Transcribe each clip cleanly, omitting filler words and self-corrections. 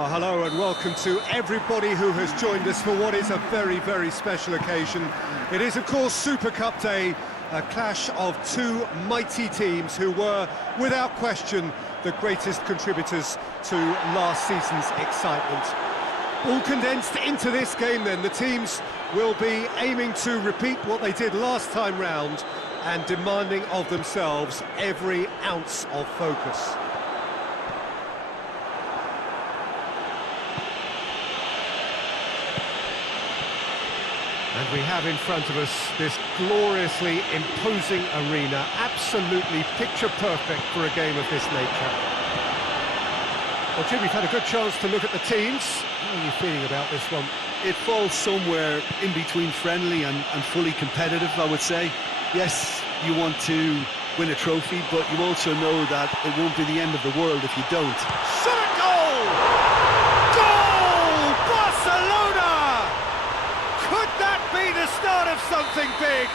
Well, hello and welcome to everybody who has joined us for what is a very, very special occasion. It is, of course, Super Cup Day, a clash of two mighty teams who were, without question, the greatest contributors to last season's excitement. All condensed into this game then, the teams will be aiming to repeat what they did last time round and demanding of themselves every ounce of focus. And we have in front of us this gloriously imposing arena, absolutely picture-perfect for a game of this nature. Well, Jim, you've had a good chance to look at the teams. How are you feeling about this one? It falls somewhere in between friendly and fully competitive, I would say. Yes, you want to win a trophy, but you also know that it won't be the end of the world if you don't. Shot at goal! Goal! Barcelona! Could that be the start of something big?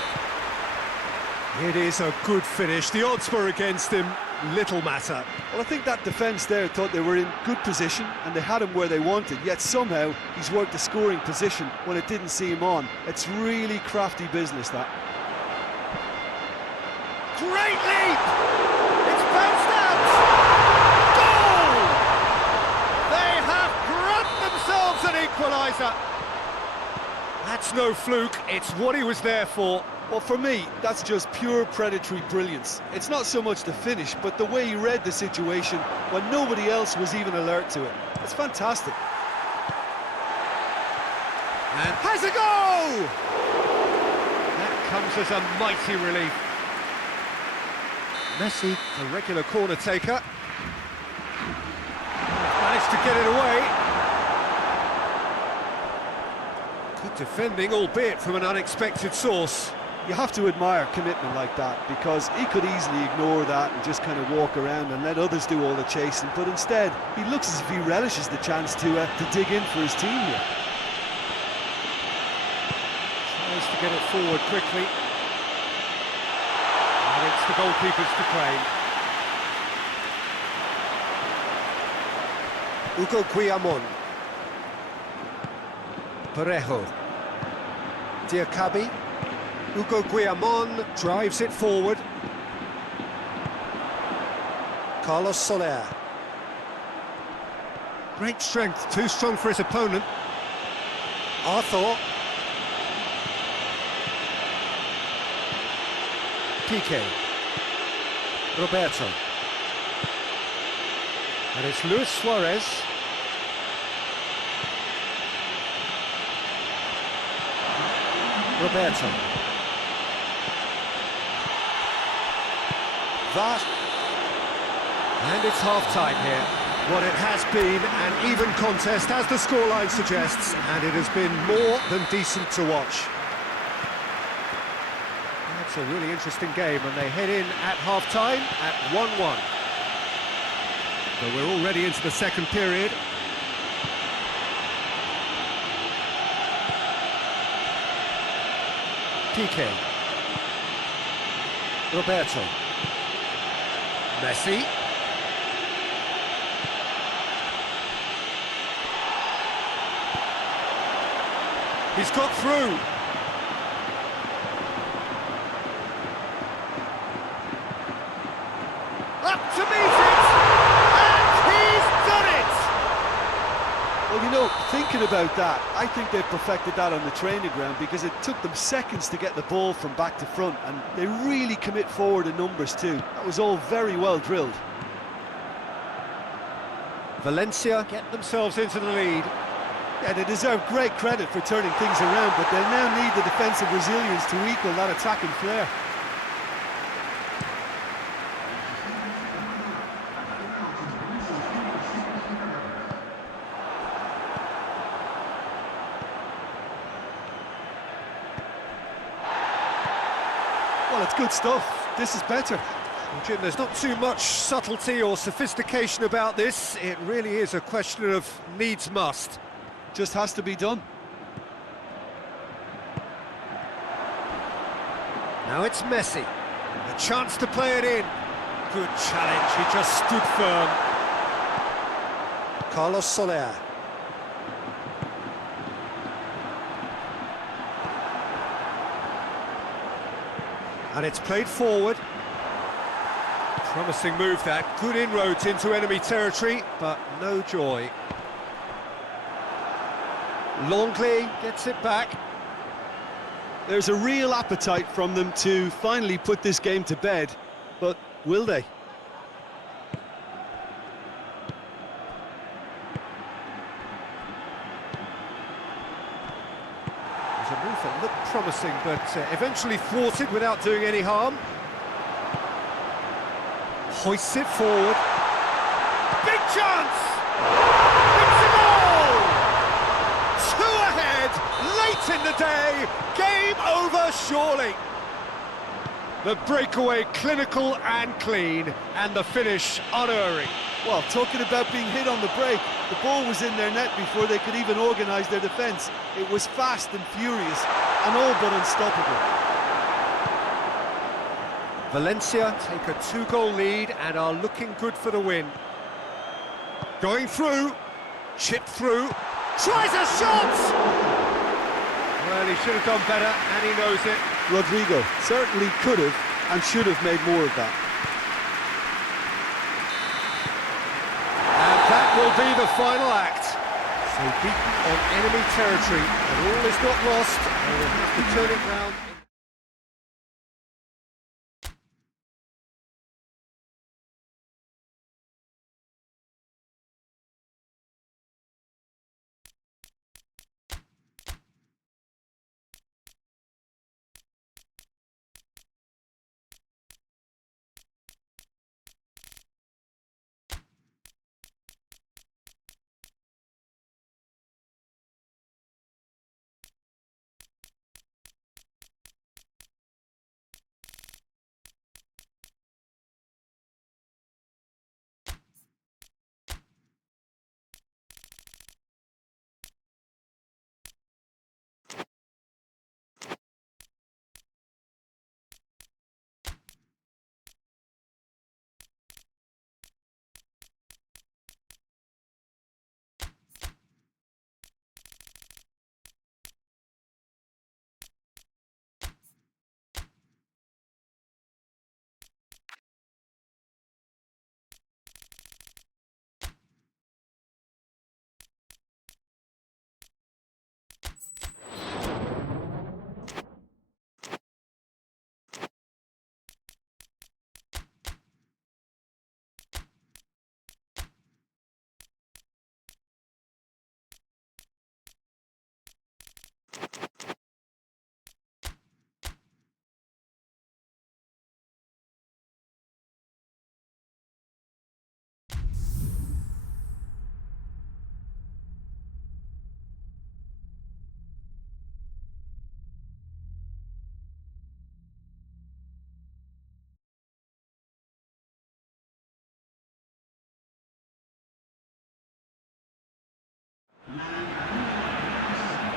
It is a good finish. The odds were against him. Little matter. Well, I think that defence there thought they were in good position and they had him where they wanted, yet somehow he's worked a scoring position when it didn't see him on. It's really crafty business, that. Great leap! It's bounced out! Goal! They have grabbed themselves an equaliser. That's no fluke, it's what he was there for. Well, for me, that's just pure predatory brilliance. It's not so much the finish, but the way he read the situation when nobody else was even alert to it. It's fantastic. And has a go! That comes as a mighty relief. Messi, a regular corner taker. Managed to get it away. Good defending, albeit from an unexpected source. You have to admire commitment like that, because he could easily ignore that and just kind of walk around and let others do all the chasing, but instead he looks as if he relishes the chance to dig in for his team here. Tries to get it forward quickly. And it's the goalkeepers to claim. Ugo Guillamon. Parejo. Diakabi. Ugo Guillamon drives it forward. Carlos Soler. Great strength, too strong for his opponent. Arthur. Tiki. Roberto. And it's Luis Suarez. Roberto. And it's half-time here. What it has been an even contest, as the scoreline suggests, and it has been more than decent to watch. That's a really interesting game, and they head in at half-time at 1-1. So we're already into the second period. Tiki. Roberto. Messi. He's got through. Up to meet it! And he's done it! Well, you know, thinking about that, I think they've perfected that on the training ground, because it took them seconds to get the ball from back to front, and they really commit forward in numbers too. That was all very well drilled. Valencia get themselves into the lead. Yeah, they deserve great credit for turning things around, but they'll now need the defensive resilience to equal that attacking flair. Well, it's good stuff. This is better. Well, Jim, there's not too much subtlety or sophistication about this. It really is a question of needs must. Just has to be done. Now it's Messi. A chance to play it in. Good challenge, he just stood firm. Carlos Soler. And it's played forward. Promising move that, good inroads into enemy territory, but no joy. Longley gets it back. There's a real appetite from them to finally put this game to bed, but will they? There's a move that looked promising, but eventually thwarted without doing any harm. Hoists it forward. Big chance! It's a goal! Two ahead, late in the day, game over surely. The breakaway clinical and clean, and the finish unerring. Well, talking about being hit on the break, the ball was in their net before they could even organise their defence. It was fast and furious, and all but unstoppable. Valencia take a two-goal lead and are looking good for the win. Going through, chipped through, tries a shot! Well, he should have done better, and he knows it. Rodrigo certainly could have and should have made more of that. And that will be the final act. So beaten on enemy territory, and all is not lost. They will have to turn it round.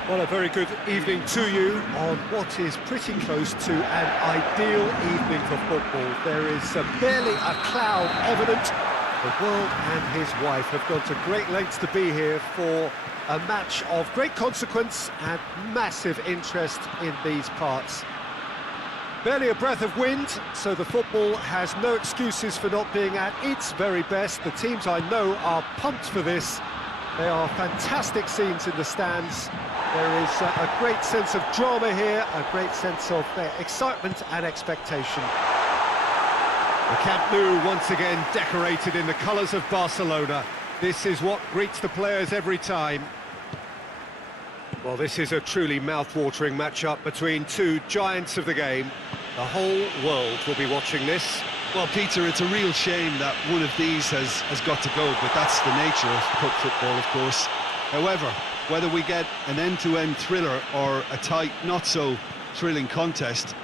Well, a very good evening to you on what is pretty close to an ideal evening for football. There is barely a cloud evident. The world and his wife have gone to great lengths to be here for a match of great consequence and massive interest in these parts. Barely a breath of wind, so the football has no excuses for not being at its very best. The teams I know are pumped for this. There are fantastic scenes in the stands. There is a great sense of drama here, a great sense of excitement and expectation. The Camp Nou once again decorated in the colours of Barcelona. This is what greets the players every time. Well, this is a truly mouth-watering matchup between two giants of the game. The whole world will be watching this. Well, Peter, it's a real shame that one of these has got to go, but that's the nature of cup football, of course. However, whether we get an end-to-end thriller or a tight, not-so-thrilling contest,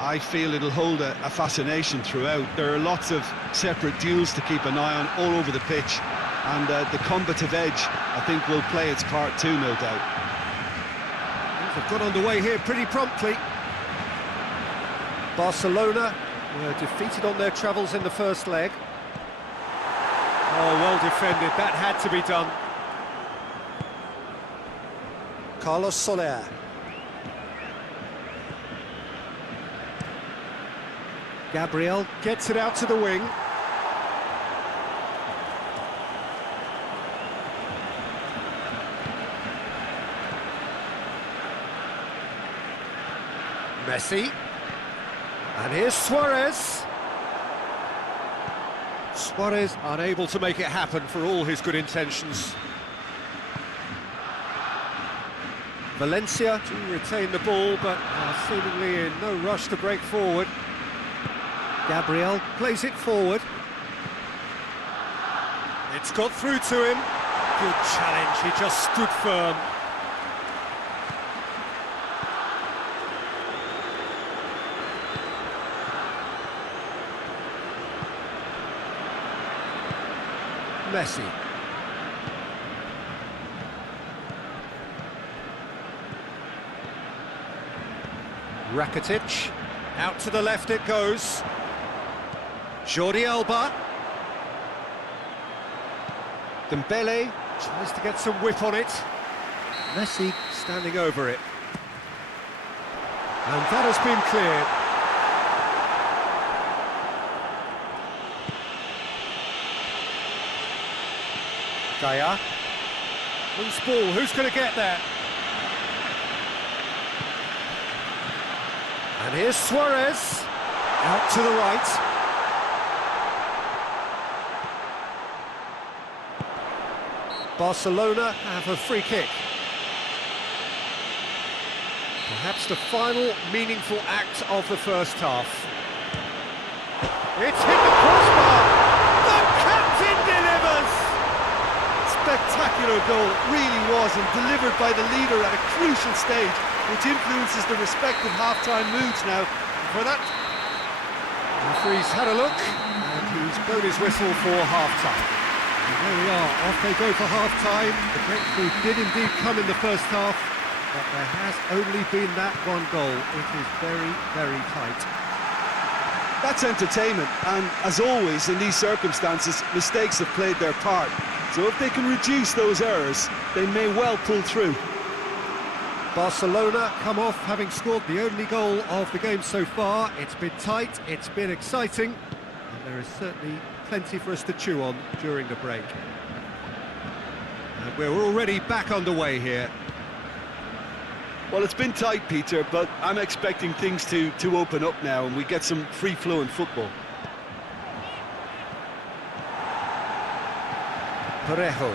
I feel it'll hold a fascination throughout. There are lots of separate duels to keep an eye on all over the pitch, and the combative edge, I think, will play its part too, no doubt. They've got underway here pretty promptly. Barcelona were defeated on their travels in the first leg. Oh, well defended, that had to be done. Carlos Soler. Gabriel gets it out to the wing. Messi. And here's Suarez. Suarez unable to make it happen for all his good intentions. Valencia to retain the ball, but seemingly in no rush to break forward. Gabriel plays it forward. It's got through to him. Good challenge, he just stood firm. Messi. Rakitic. Out to the left it goes. Jordi Alba. Dembele tries to get some whip on it. Messi standing over it. And that has been cleared. Gaia. Loose ball, who's going to get there? And here's Suarez. Out to the right. Barcelona have a free kick. Perhaps the final meaningful act of the first half. It's hit the crossbar! The captain delivers! Spectacular goal, it really was, and delivered by the leader at a crucial stage, which influences the respective half-time moods now. For that, the referee's had a look, and he's blown his whistle for half-time. And there we are, off they go for half-time. The breakthrough did indeed come in the first half, but there has only been that one goal. It is very, very tight. that's entertainment, and as always in these circumstances, mistakes have played their part. So if they can reduce those errors, they may well pull through. Barcelona come off having scored the only goal of the game so far. It's been tight, it's been exciting, and there is certainly plenty for us to chew on during the break. And we're already back underway here. Well, it's been tight, Peter, but I'm expecting things to open up now and we get some free-flowing football. Parejo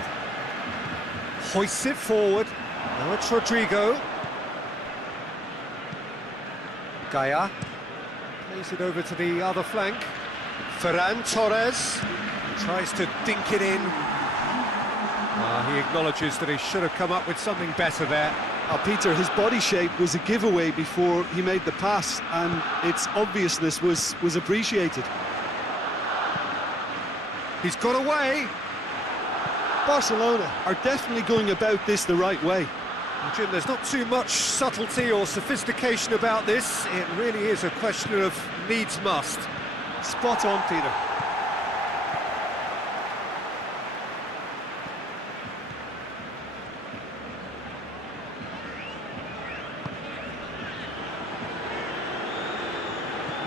hoists it forward. Now it's Rodrigo. Gaia plays it over to the other flank. Ferran Torres tries to dink it in. He acknowledges that he should have come up with something better there. Peter, his body shape was a giveaway before he made the pass, and its obviousness was appreciated. He's got away. Barcelona are definitely going about this the right way. Jim, there's not too much subtlety or sophistication about this. It really is a question of needs must. Spot on, Peter.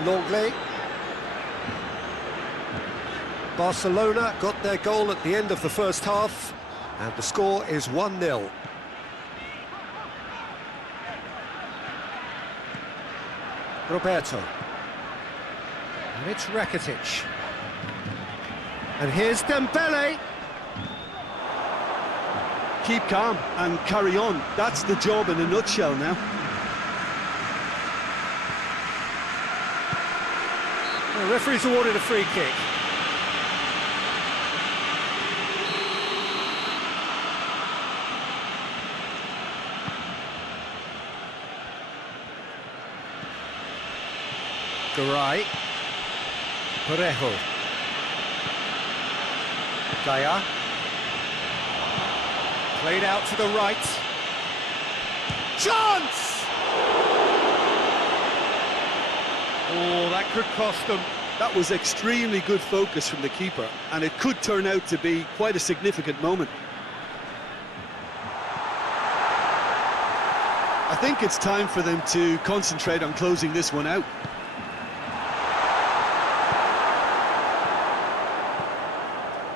Longley. Barcelona got their goal at the end of the first half, and the score is 1-0. Roberto. And it's Rakitic. And here's Dembele. Keep calm and carry on. That's the job in a nutshell now. The referee's awarded a free kick. Garay. Parejo. Gaia. Played out to the right. Chance! Oh, that could cost them. That was extremely good focus from the keeper, and it could turn out to be quite a significant moment. I think it's time for them to concentrate on closing this one out.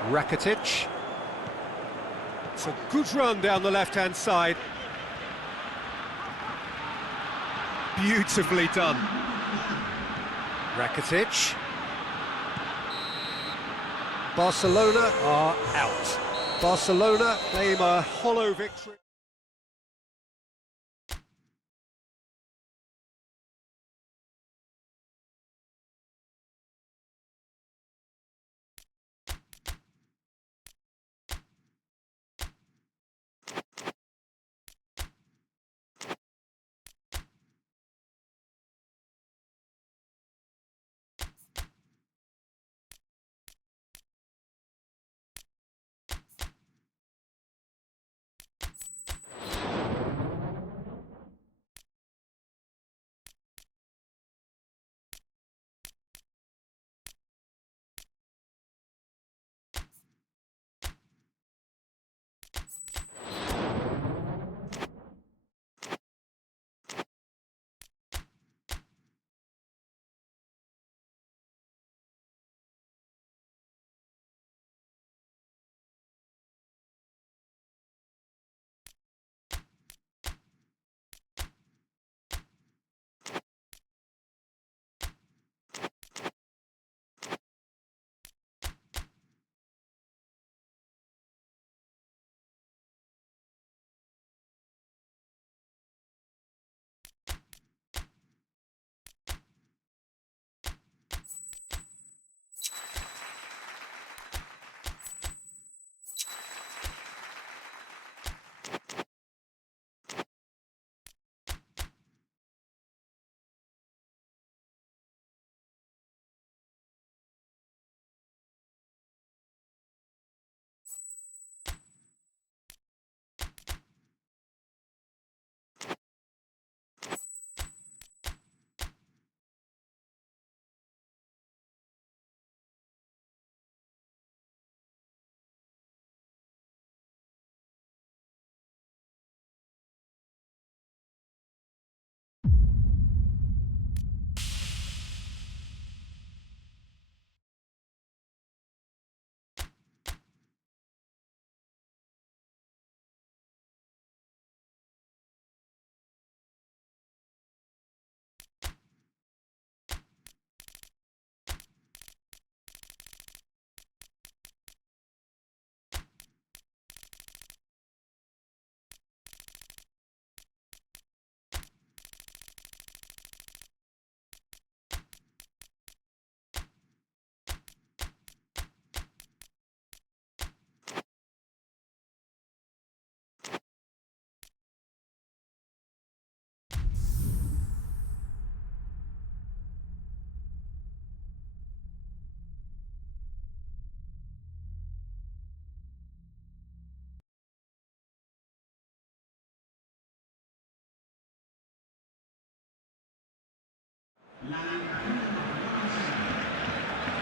Rakitic. It's a good run down the left-hand side. Beautifully done. Rakitic. Barcelona are out. Barcelona claim a hollow victory.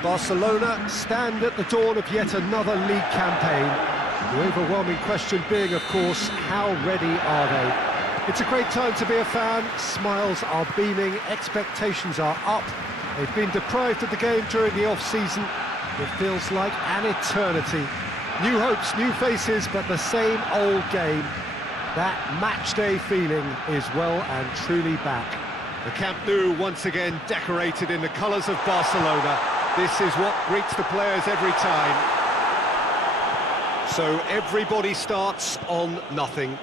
Barcelona stand at the dawn of yet another league campaign. The overwhelming question being, of course, how ready are they? It's a great time to be a fan. Smiles are beaming, expectations are up. They've been deprived of the game during the off-season. It feels like an eternity. New hopes, new faces, but the same old game. That match-day feeling is well and truly back. The Camp Nou once again decorated in the colours of Barcelona. This is what greets the players every time. So everybody starts on nothing.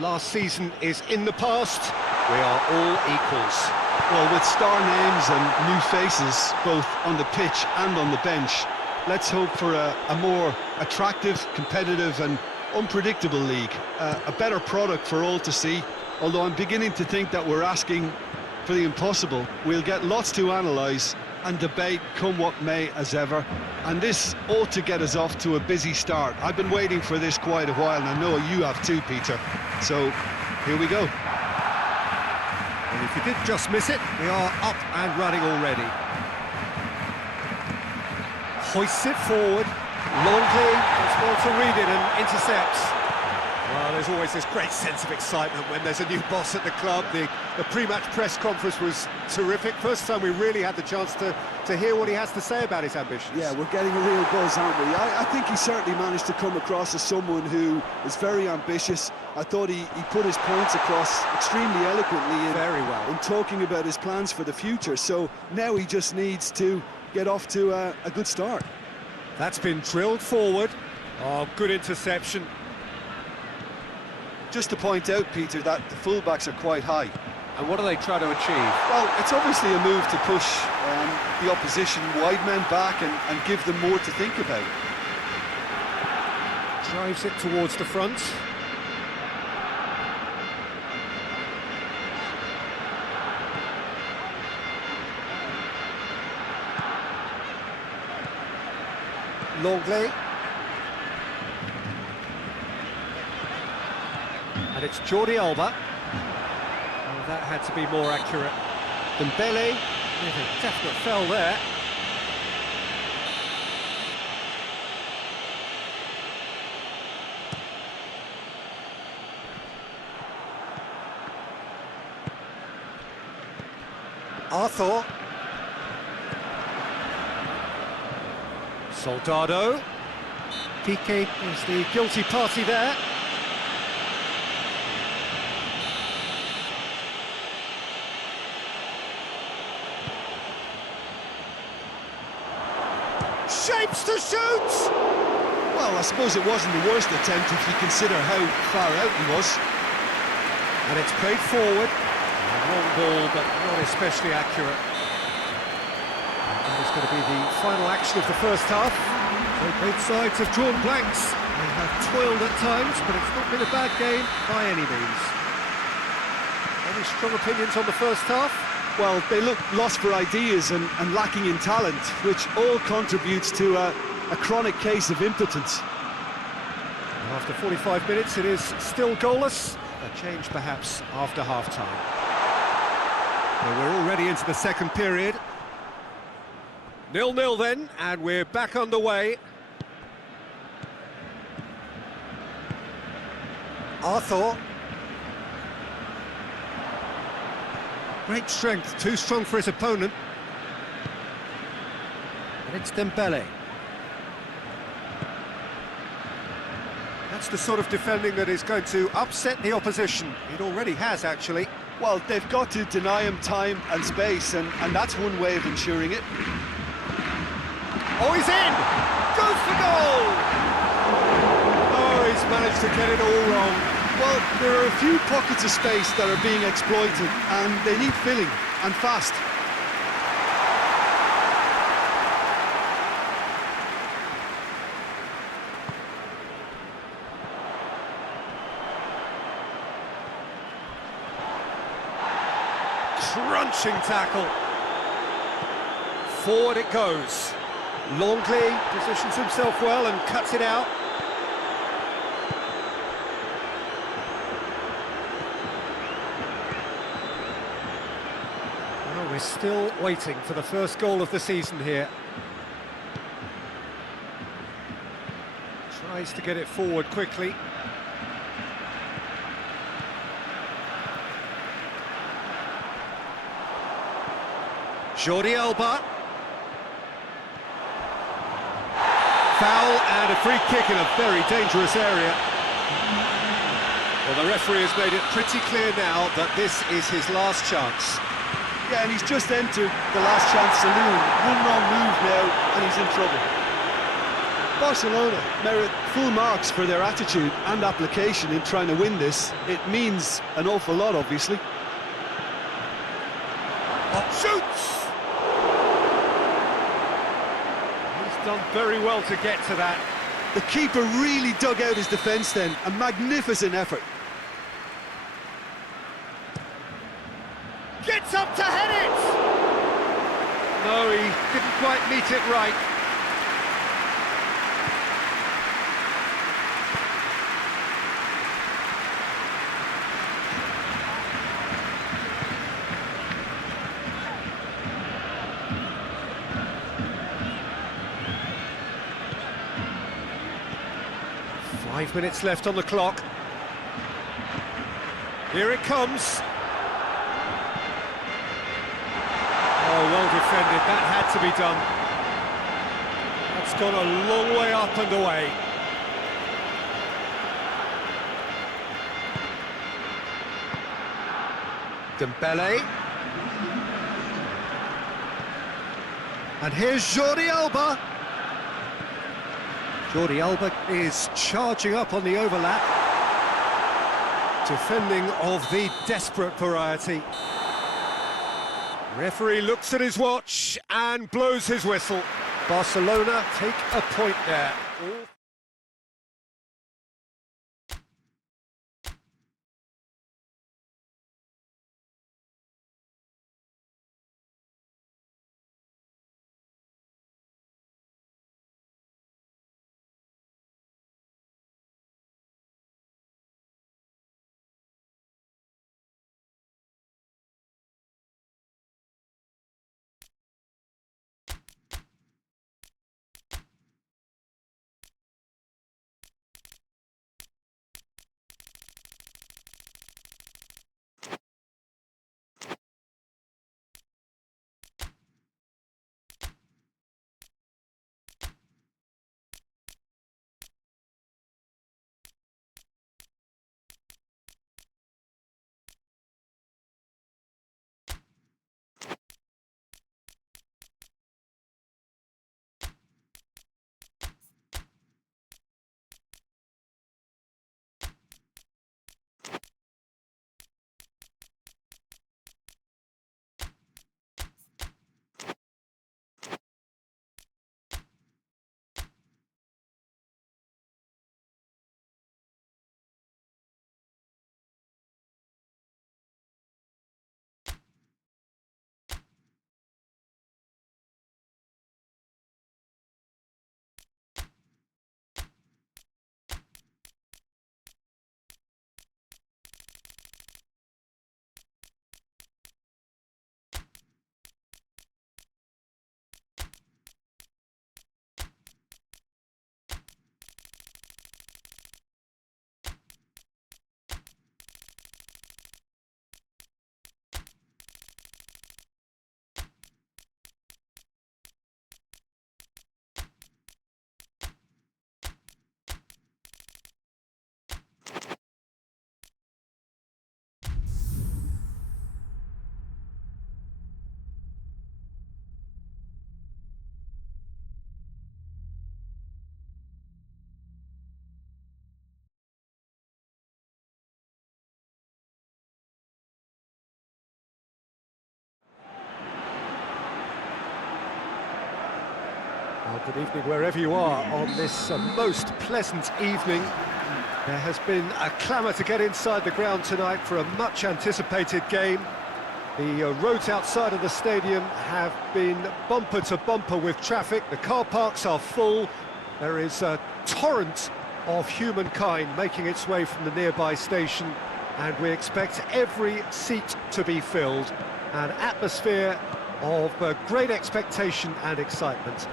Last season is in the past. We are all equals. Well, with star names and new faces, both on the pitch and on the bench, let's hope for a more attractive, competitive and unpredictable league. A better product for all to see, although I'm beginning to think that we're asking for the impossible. We'll get lots to analyse and debate, come what may, as ever, and this ought to get us off to a busy start. I've been waiting for this quite a while, and I know you have too, Peter. So, here we go. And if you did just miss it, we are up and running already. Hoists it forward. Longley is well to read it and intercepts. Well, there's always this great sense of excitement when there's a new boss at the club. The pre-match press conference was terrific. First time we really had the chance to hear what he has to say about his ambitions. Yeah, we're getting a real buzz, aren't we? I think he certainly managed to come across as someone who is very ambitious. I thought he put his points across extremely eloquently in talking about his plans for the future. So now he just needs to get off to a good start. That's been drilled forward. Oh, good interception. Just to point out, Peter, that the fullbacks are quite high. And what do they try to achieve? Well, it's obviously a move to push the opposition wide men back and give them more to think about. Drives it towards the front. Longley. And it's Jordi Alba. Oh, that had to be more accurate. Dembele, with a definite fell there. Arthur. Soldado. Tiki is the guilty party there. Shapes to shoot! Well, I suppose it wasn't the worst attempt if you consider how far out he was. And it's played forward. A long ball, but not especially accurate. And that is going to be the final action of the first half. So both sides have drawn blanks. They have toiled at times, but it's not been a bad game by any means. Any strong opinions on the first half? Well, they look lost for ideas and lacking in talent, which all contributes to a chronic case of impotence. And after 45 minutes, it is still goalless. A change perhaps after half-time. Well, we're already into the second period. 0-0 then, and we're back underway. Arthur. Great strength, too strong for his opponent. And it's Dembele. That's the sort of defending that is going to upset the opposition. It already has, actually. Well, they've got to deny him time and space, and that's one way of ensuring it. Oh, he's in! Goes for goal! Oh, he's managed to get it all wrong. Well, there are a few pockets of space that are being exploited, and they need filling, and fast. Crunching tackle. Forward it goes. Longley positions himself well and cuts it out. Well, we're still waiting for the first goal of the season here. Tries to get it forward quickly. Jordi Alba. Foul and a free kick in a very dangerous area. Well, the referee has made it pretty clear now that this is his last chance. Yeah, and he's just entered the last chance saloon. One wrong move now, and he's in trouble. Barcelona merit full marks for their attitude and application in trying to win this. It means an awful lot, obviously. Shoots! Done very well to get to that. The keeper really dug out his defence then. A magnificent effort. Gets up to head it! No, he didn't quite meet it right. 5 minutes left on the clock. Here it comes. Oh, well defended, that had to be done. That's gone a long way up and away. Dembele. And here's Jordi Alba. Jordi Alba is charging up on the overlap. Defending of the desperate variety. Referee looks at his watch and blows his whistle. Barcelona take a point there. Well, good evening wherever you are on this most pleasant evening. There has been a clamour to get inside the ground tonight for a much anticipated game. The roads outside of the stadium have been bumper to bumper with traffic. The car parks are full. There is a torrent of humankind making its way from the nearby station, and we expect every seat to be filled. An atmosphere of great expectation and excitement.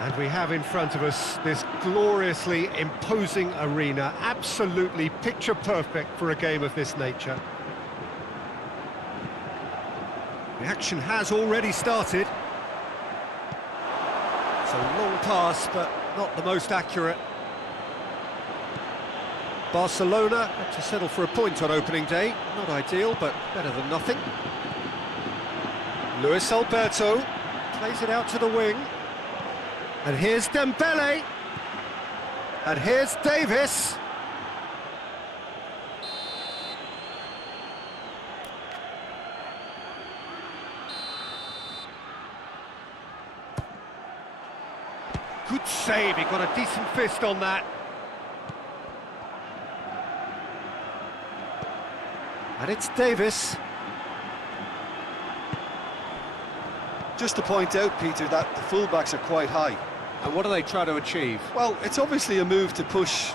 And we have in front of us this gloriously imposing arena, absolutely picture perfect for a game of this nature. The action has already started. It's a long pass, but not the most accurate. Barcelona had to settle for a point on opening day. Not ideal, but better than nothing. Luis Alberto plays it out to the wing. And here's Dembele. And here's Davies. Good save, he got a decent fist on that. And it's Davies. Just to point out, Peter, that the fullbacks are quite high. And what do they try to achieve? Well, it's obviously a move to push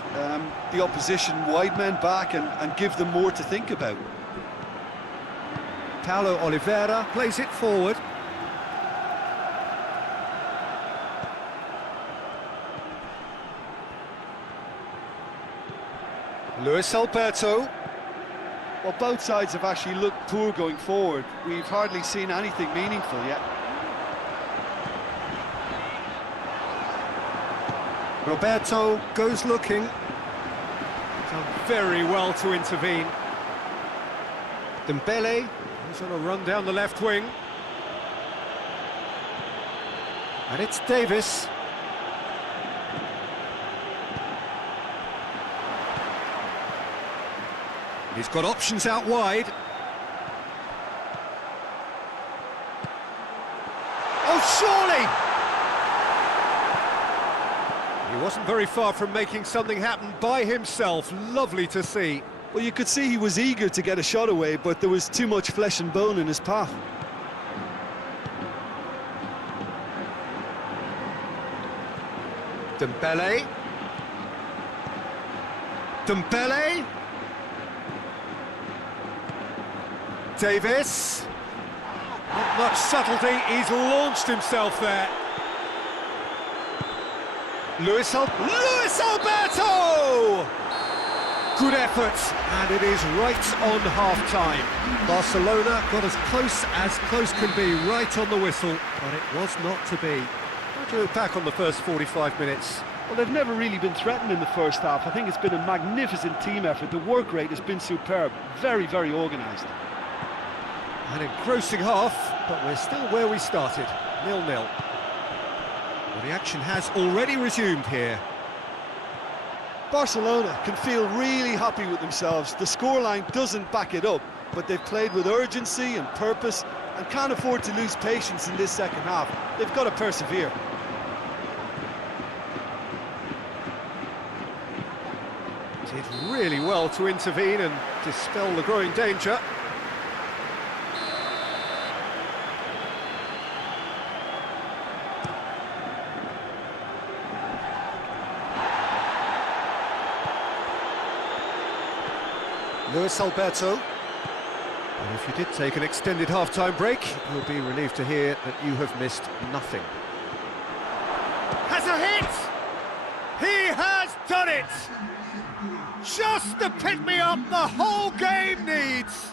the opposition wide men back and give them more to think about. Paulo Oliveira plays it forward. Luis Alberto. Well, both sides have actually looked poor going forward. We've hardly seen anything meaningful yet. Roberto goes looking. Done very well to intervene. Dembele is on a run down the left wing. And it's Davies. He's got options out wide. Oh, surely! He wasn't very far from making something happen by himself. Lovely to see. Well, you could see he was eager to get a shot away, but there was too much flesh and bone in his path. Dembele. Dembele. Davies. Not much subtlety, he's launched himself there. Luis Alberto! Good effort, and it is right on half-time. Barcelona got as close can be, right on the whistle, but it was not to be. How do you look back on the first 45 minutes? Well, they've never really been threatened in the first half. I think it's been a magnificent team effort. The work rate has been superb. Very, very organised. An engrossing half, but we're still where we started, 0-0. Well, the action has already resumed here. Barcelona can feel really happy with themselves. The scoreline doesn't back it up, but they've played with urgency and purpose and can't afford to lose patience in this second half. They've got to persevere. Did really well to intervene and dispel the growing danger. Luis Alberto. And if you did take an extended half-time break, you'll be relieved to hear that you have missed nothing. Has a hit! He has done it! Just the pick-me-up the whole game needs!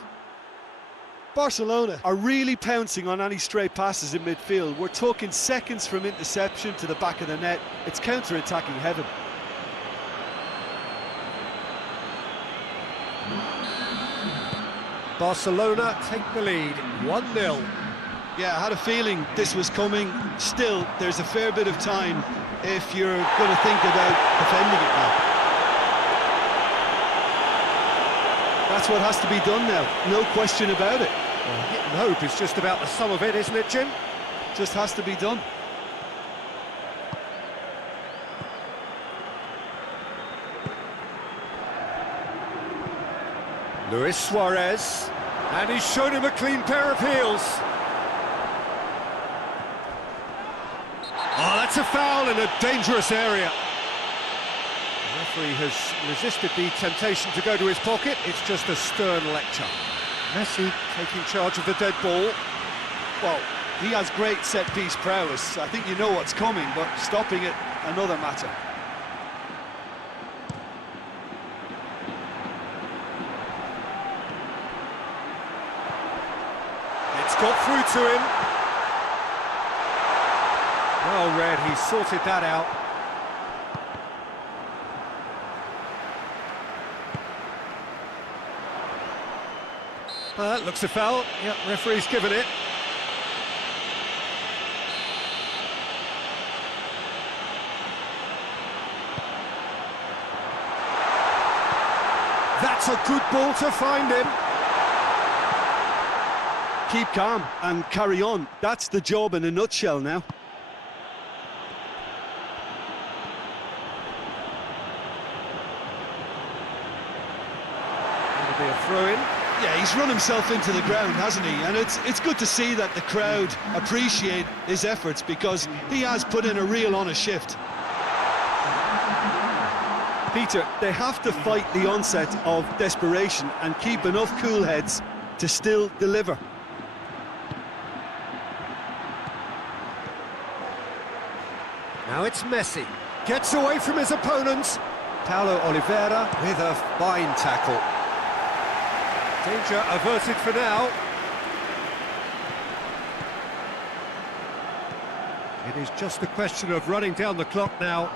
Barcelona are really pouncing on any stray passes in midfield. We're talking seconds from interception to the back of the net. It's counter-attacking heaven. Barcelona take the lead, 1-0. Yeah, I had a feeling this was coming. Still, there's a fair bit of time if you're going to think about defending it now. That's what has to be done now, no question about it. Well, hit and hope is just about the sum of it, isn't it, Jim? Just has to be done. Luis Suarez, and he's shown him a clean pair of heels. Oh, that's a foul in a dangerous area. The referee has resisted the temptation to go to his pocket. It's just a stern lecture. Messi taking charge of the dead ball. Well, he has great set-piece prowess. I think you know what's coming, but stopping it, another matter. Got through to him. Well read, he sorted that out. That looks a foul. Yep, referee's given it. That's a good ball to find him. Keep calm and carry on. That's the job in a nutshell now. That'll be a throw-in. Yeah, he's run himself into the ground, hasn't he? And it's good to see that the crowd appreciate his efforts because he has put in a real honest shift. Peter, they have to fight the onset of desperation and keep enough cool heads to still deliver. Now it's Messi. Gets away from his opponents. Paulo Oliveira with a fine tackle. Danger averted for now. It is just a question of running down the clock now.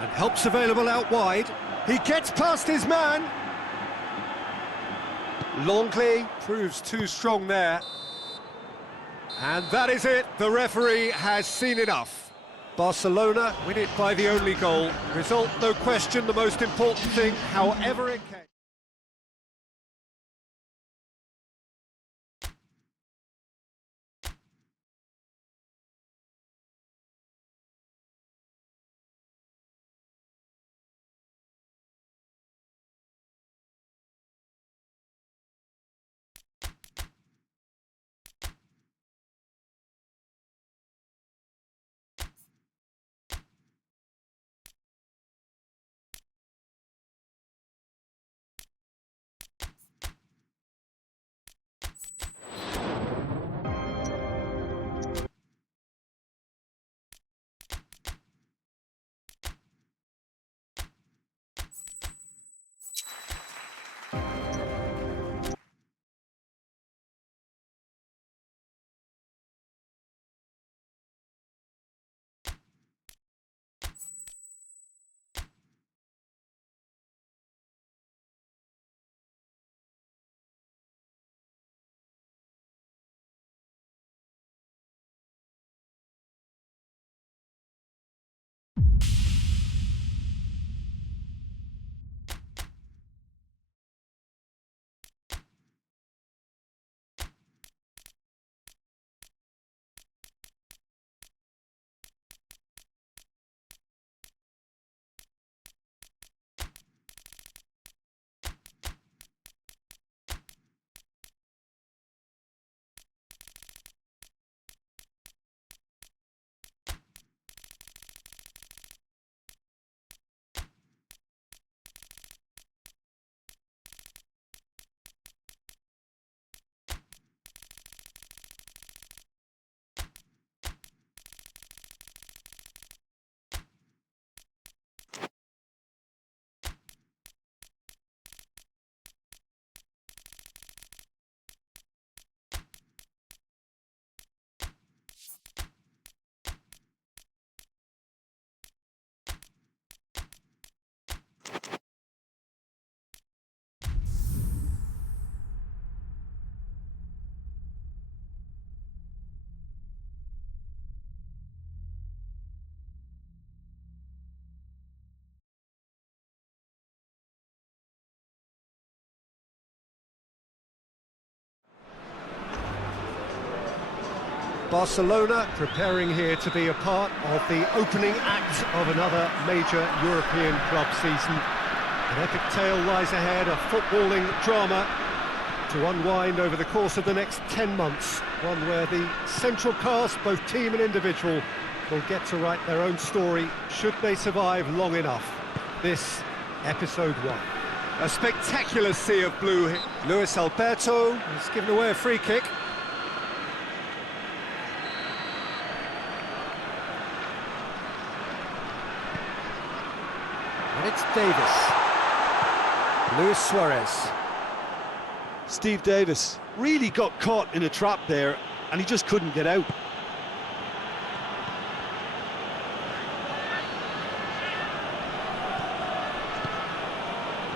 And help's available out wide. He gets past his man. Longley proves too strong there. And that is it. The referee has seen enough. Barcelona win it by the only goal. Result, no question, the most important thing, however it came. Barcelona preparing here to be a part of the opening act of another major European club season. An epic tale lies ahead, a footballing drama to unwind over the course of the next 10 months. One where the central cast, both team and individual, will get to write their own story should they survive long enough. This, episode 1. A spectacular sea of blue here. Luis Alberto has given away a free kick. And it's Davies. Luis Suarez. Steve Davis really got caught in a trap there and he just couldn't get out.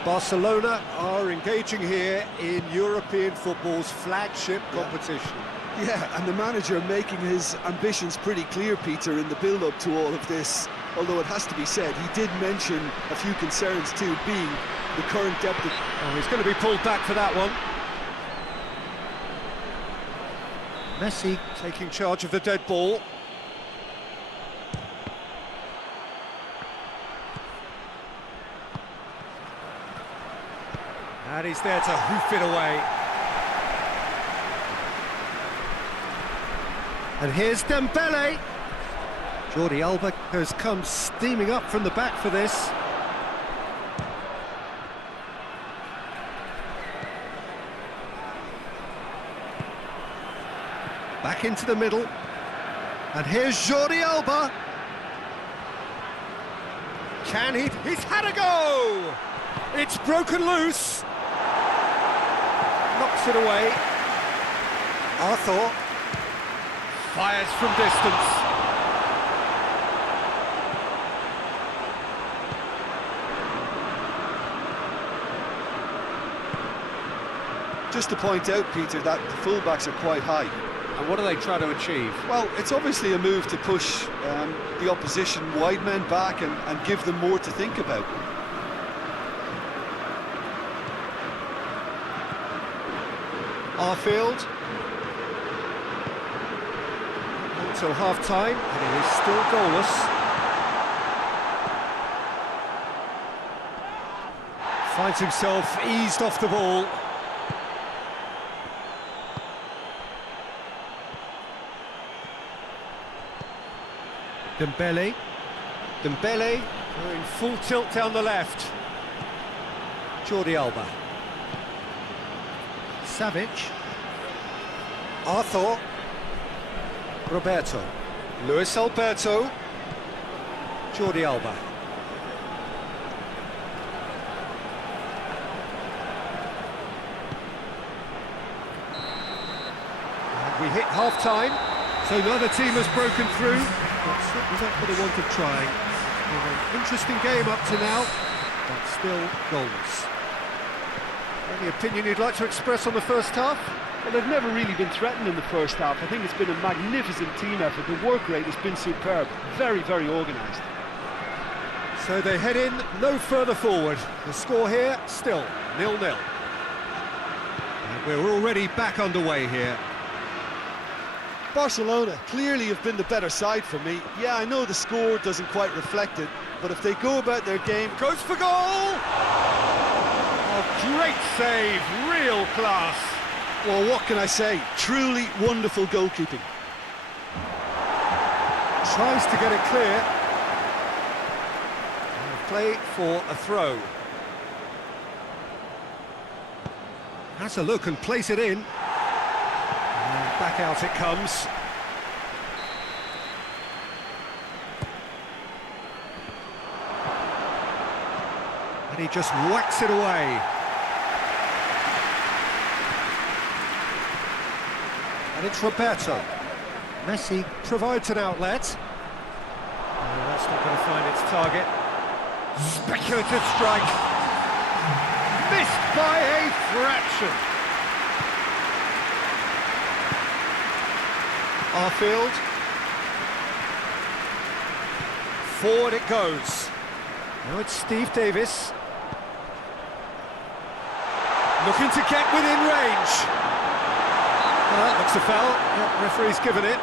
Barcelona are engaging here in European football's flagship competition. Yeah, and the manager making his ambitions pretty clear, Peter, in the build-up to all of this. Although it has to be said, he did mention a few concerns too, being the current depth of... Oh, he's going to be pulled back for that one. Messi taking charge of the dead ball. And he's there to hoof it away. And here's Dembele. Jordi Alba has come steaming up from the back for this. Back into the middle. And here's Jordi Alba. Can he? He's had a go! It's broken loose. Knocks it away. Arthur. Fires from distance. Just to point out, Peter, that the fullbacks are quite high. And what are they trying to achieve? Well, it's obviously a move to push the opposition wide men back and give them more to think about. Arfield. Until half-time, and it is still goalless. Finds himself eased off the ball. Dembele. Dembele going full tilt down the left. Jordi Alba. Savić. Arthur. Roberto. Luis Alberto. Jordi Alba. And we hit half-time, so neither team has broken through. But certainly not for the want of trying. An interesting game up to now, but still goals. Any opinion you'd like to express on the first half? Well, they've never really been threatened in the first half. I think it's been a magnificent team effort. The work rate has been superb. Very, very organised. So they head in no further forward. The score here, still 0-0. And we're already back underway here. Barcelona clearly have been the better side for me. Yeah, I know the score doesn't quite reflect it, but if they go about their game... Goes for goal! Oh, great save, real class. Well, what can I say? Truly wonderful goalkeeping. Tries to get it clear. And play for a throw. Has a look and plays it in. And back out it comes. And he just whacks it away. And it's Roberto. Messi provides an outlet. Oh, that's not going to find its target. Speculative strike. Missed by a fraction. Arfield. Forward it goes. Now it's Steve Davis. Looking to get within range. Well, that looks a foul. Yep, referee's given it.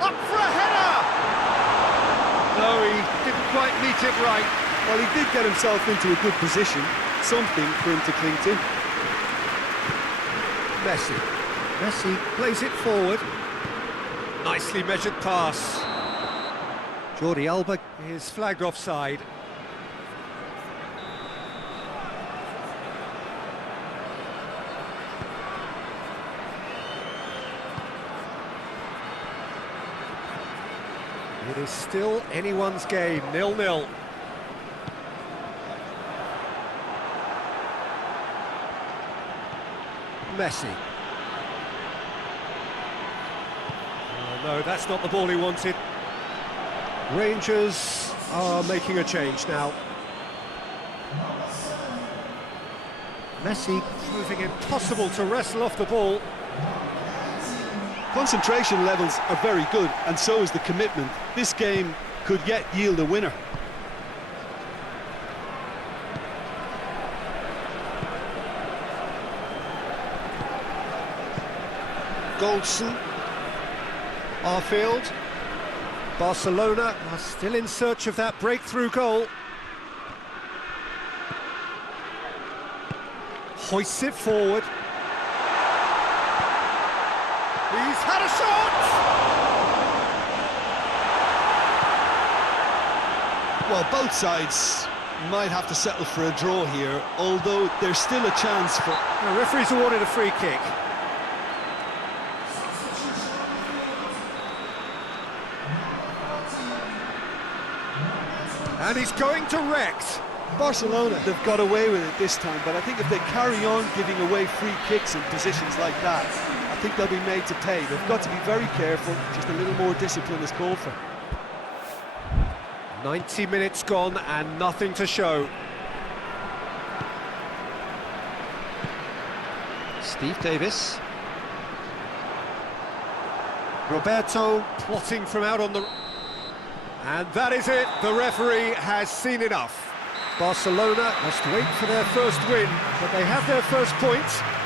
Up for a header! No, he didn't quite meet it right. Well, he did get himself into a good position. Something for him to cling to. Messi. Messi plays it forward. Nicely measured pass. Jordi Alba is flagged offside. It is still anyone's game, 0-0. Messi. Oh, no, that's not the ball he wanted. Rangers are making a change now. Messi proving impossible to wrestle off the ball. Concentration levels are very good, and so is the commitment. This game could yet yield a winner. Goldson. Arfield. Barcelona are still in search of that breakthrough goal. Hoists it forward. He's had a shot! Well, both sides might have to settle for a draw here, although there's still a chance for... The referee's awarded a free kick. And he's going direct. Barcelona, they've got away with it this time, but I think if they carry on giving away free kicks in positions like that, I think they'll be made to pay. They've got to be very careful, just a little more discipline is called for. 90 minutes gone and nothing to show. Steve Davis. Roberto plotting from out on the... And that is it, the referee has seen enough. Barcelona must wait for their first win, but they have their first point.